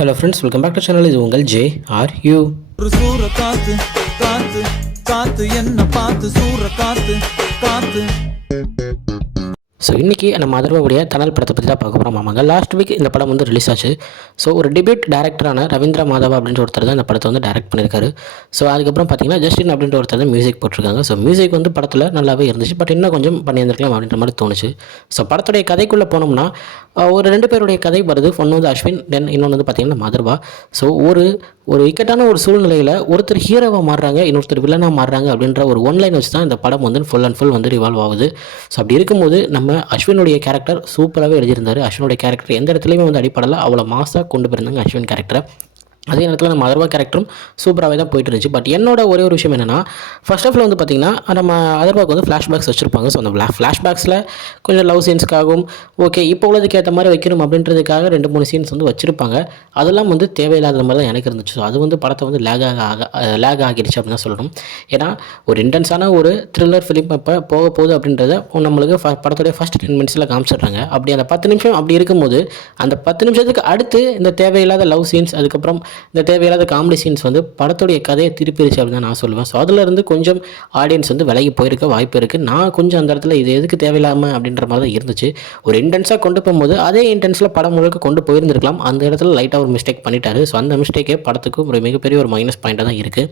Hello friends, welcome back to channel. இது உங்கள் JRU. ஒரு சூற காத்து காத்து காத்து என்ன பார்த்து சூற காத்து காத்து. ஸோ இன்றைக்கி நம்ம அதர்வாவுடைய தனல் படத்தை பற்றி தான் பார்க்க போகிறோம். ஆமாங்க, லாஸ்ட் வீக் இந்த படம் வந்து ரிலீஸ் ஆச்சு. ஸோ ஒரு டிபேட் டேரக்டரான ரவீந்திர மாதவா அப்படின்ற ஒருத்தர் தான் இந்த படத்தை வந்து டேரக்ட் பண்ணியிருக்காரு. ஸோ அதுக்கப்புறம் பார்த்தீங்கன்னா ஜஸ்டின் அப்படின்ற ஒருத்தர் தான் மியூசிக் போட்டிருக்காங்க. ஸோ மியூசிக் வந்து படத்தில் நல்லாவே இருந்துச்சு, பட் இன்னும் கொஞ்சம் பண்ணியிருந்திருக்கலாம் அப்படின்ற மாதிரி தோணுச்சு. ஸோ படத்துடைய கதைக்குள்ளே போனோம்னா ஒரு 2 பேருடைய கதை வருது. ஒன்று வந்து அஸ்வின், தென் இன்னொன்று வந்து பார்த்தீங்கன்னா மாதர்வா. ஸோ ஒரு இக்கட்டான ஒரு சூழ்நிலையில் ஒருத்தர் ஹீரோவாக மாறுறாங்க, இன்னொருத்தர் வில்லனாக மாறுறாங்க அப்படின்ற ஒரு ஒன்லைன் வச்சு தான் இந்த படம் வந்து ஃபுல் அண்ட் ஃபுல் வந்து ரிவால்வ் ஆகுது. ஸோ அப்படி இருக்கும்போது நம்ம அஸ்வினுடைய கேரக்டர் சூப்பராகவே எழுதியிருந்தார். அஸ்வினுடைய கேரக்டர் எந்த இடத்துலையுமே வந்து அடிப்படலை, அவ்வளோ மாசாக கொண்டு போயிருந்தாங்க அஸ்வின் கேரக்டரை. அதே நேரத்தில் நம்ம அதர்வா கேரக்டரும் சூப்பராகவே தான் போயிட்டு இருந்துச்சு. பட் என்னோட ஒரே ஒரு விஷயம் என்னென்னா, ஃபர்ஸ்ட் ஆஃபில் வந்து பார்த்திங்கன்னா நம்ம அதர்வாக்கு வந்து ஃப்ளாஷ்பேக்ஸ் வச்சுருப்பாங்க. ஸோ அந்த ஃப்ளாஷ்பேக்ஸில் கொஞ்சம் லவ் சீன்ஸ்க்காகவும் ஓகே இப்போ உள்ளதுக்கு ஏற்ற மாதிரி வைக்கணும் அப்படின்றதுக்காக 2-3 சீன்ஸ் வந்து வச்சுருப்பாங்க. அதெல்லாம் வந்து தேவையில்லாத மாதிரி தான் எனக்கு இருந்துச்சு. ஸோ அது வந்து படத்தை வந்து லேக் ஆகிடுச்சு அப்படின்னு தான் சொல்லணும். ஏன்னா ஒரு இன்டென்ஸான ஒரு த்ரில்லர் ஃபிலிம் இப்போ போக போகுது அப்படின்றத நம்மளுக்கு படத்துடைய ஃபஸ்ட் 10 மினிட்ஸில் காமிச்சிடுறாங்க. அப்படி அந்த 10 நிமிஷம் அப்படி இருக்கும்போது அந்த 10 நிமிஷத்துக்கு அடுத்து இந்த தேவையில்லாத லவ் சீன்ஸ், அதுக்கப்புறம் இந்த தேவையில்லாத காமெடி சீன்ஸ் வந்து படத்துடைய கதையை திருப்பிடுச்சு அப்படின்னு தான் நான் சொல்லுவேன். ஸோ அதிலிருந்து கொஞ்சம் ஆடியன்ஸ் வந்து விலகி போயிருக்க வாய்ப்பு இருக்குது. நான் கொஞ்சம் அந்த இடத்துல இது எதுக்கு தேவையில்லாமல் அப்படின்ற மாதிரி தான் இருந்துச்சு. ஒரு இன்டென்ஸாக கொண்டு போகும்போது அதே இன்டென்ஸில் படம் முழுக்க கொண்டு போயிருந்திருக்கலாம். அந்த இடத்துல லைட்டாக ஒரு மிஸ்டேக் பண்ணிட்டாரு. ஸோ அந்த மிஸ்டேக்கே படத்துக்கு ஒரு மிகப்பெரிய ஒரு மைனஸ் பாயிண்ட்டாக தான் இருக்குது.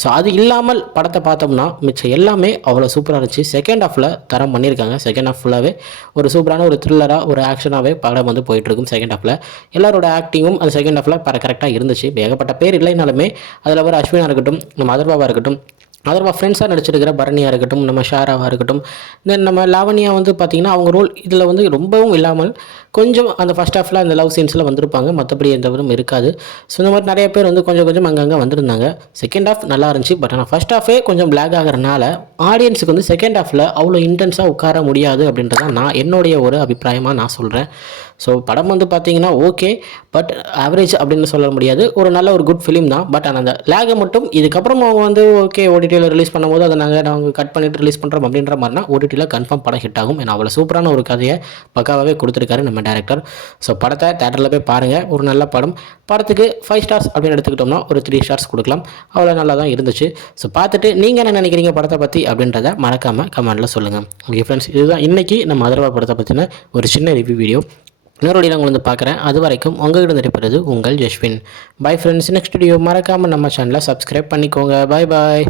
ஸோ அது இல்லாமல் படத்தை பார்த்தோம்னா மிச்சம் எல்லாமே அவ்வளோ சூப்பராக இருந்துச்சு. செகண்ட் ஹாஃபில் தரம் பண்ணியிருக்காங்க. செகண்ட் ஹாஃப் ஃபுல்லாகவே ஒரு சூப்பரான ஒரு த்ரில்லராக ஒரு ஆக்ஷனாகவே படம் வந்து போயிட்டுருக்கும். செகண்ட் ஹாஃபில் எல்லாரோட ஆக்டிங்கும் அந்த செகண்ட் ஹாஃபில் கரெக்டாக இருந்துச்சு. ஏகப்பட்ட பேர் இல்லைனாலுமே அதில் வர அஸ்வினாக இருக்கட்டும், நம்ம அதர்வாவாக இருக்கட்டும், அதர்வா ஃப்ரெண்ட்ஸாக நடிச்சிருக்கிற பரணியாக இருக்கட்டும், நம்ம ஷாராவாக இருக்கட்டும், தென் நம்ம லாவணியா வந்து பார்த்திங்கன்னா அவங்க ரோல் இதில் வந்து ரொம்பவும் இல்லாமல் கொஞ்சம் அந்த ஃபஸ்ட் ஹாஃபில் அந்த லவ் சீன்ஸில் வந்திருப்பாங்க. மற்றபடி எந்த விதமும் இருக்காது. ஸோ இந்த மாதிரி நிறைய பேர் வந்து கொஞ்சம் அங்கங்கே வந்திருந்தாங்க. செகண்ட் ஹாஃப் நல்லா இருந்துச்சு. பட் ஆனால் ஃபஸ்ட் ஹாஃபே கொஞ்சம் பிளாக் ஆகிறனால ஆடியன்ஸுக்கு வந்து செகண்ட் ஹாஃபில் அவ்வளோ இன்டென்ஸாக உட்கார முடியாது அப்படின்றதான் நான் என்னுடைய ஒரு அபிப்பிராயமாக நான் சொல்கிறேன். ஸோ படம் வந்து பார்த்திங்கன்னா ஓகே, பட் ஆவரேஜ் அப்படின்னு சொல்ல முடியாது. ஒரு நல்ல ஒரு குட் ஃபிலிம் தான். பட் ஆனால் அந்த லேகை மட்டும் இதுக்கப்புறம் அவங்க வந்து ஓகே ஓடிடியில் ரிலீஸ் பண்ணும்போது அதை நாங்கள் கட் பண்ணிவிட்டு ரிலீஸ் பண்ணுறோம் அப்படின்ற மாதிரினா ஓடிடியில் கன்ஃபார்ம் படம் ஹிட் ஆகும். ஏன்னா அவ்வளோ சூப்பரான ஒரு கதையை பக்காவாகவே கொடுத்துருக்காரு நம்ம டேரக்டர். ஸோ படத்தை தேட்டரில் போய் பாருங்கள். ஒரு நல்ல படம். படத்துக்கு 5 ஸ்டார்ஸ் அப்படின்னு எடுத்துக்கிட்டோம்னா ஒரு 3 ஸ்டார்ஸ் கொடுக்கலாம். அவ்வளோ நல்லா தான் இருந்துச்சு. ஸோ பார்த்துட்டு நீங்கள் என்ன நினைக்கிறீங்க படத்தை பற்றி அப்படின்றத மறக்காமல் கமெண்ட்டில் சொல்லுங்கள். ஓகே ஃப்ரெண்ட்ஸ், இதுதான் இன்றைக்கி நம்ம அதர்வா படத்தை பற்றின ஒரு சின்ன ரிவ்யூ வீடியோ. இன்னொரு நான் வந்து பார்க்குறேன். அது வரைக்கும் உங்கள்கிட்ட இருப்பது உங்கள் Jaswin. Bye friends. Next video மறக்காமல் நம்ம சேனலை சப்ஸ்கிரைப் பண்ணிக்கோங்க. பாய் பாய்.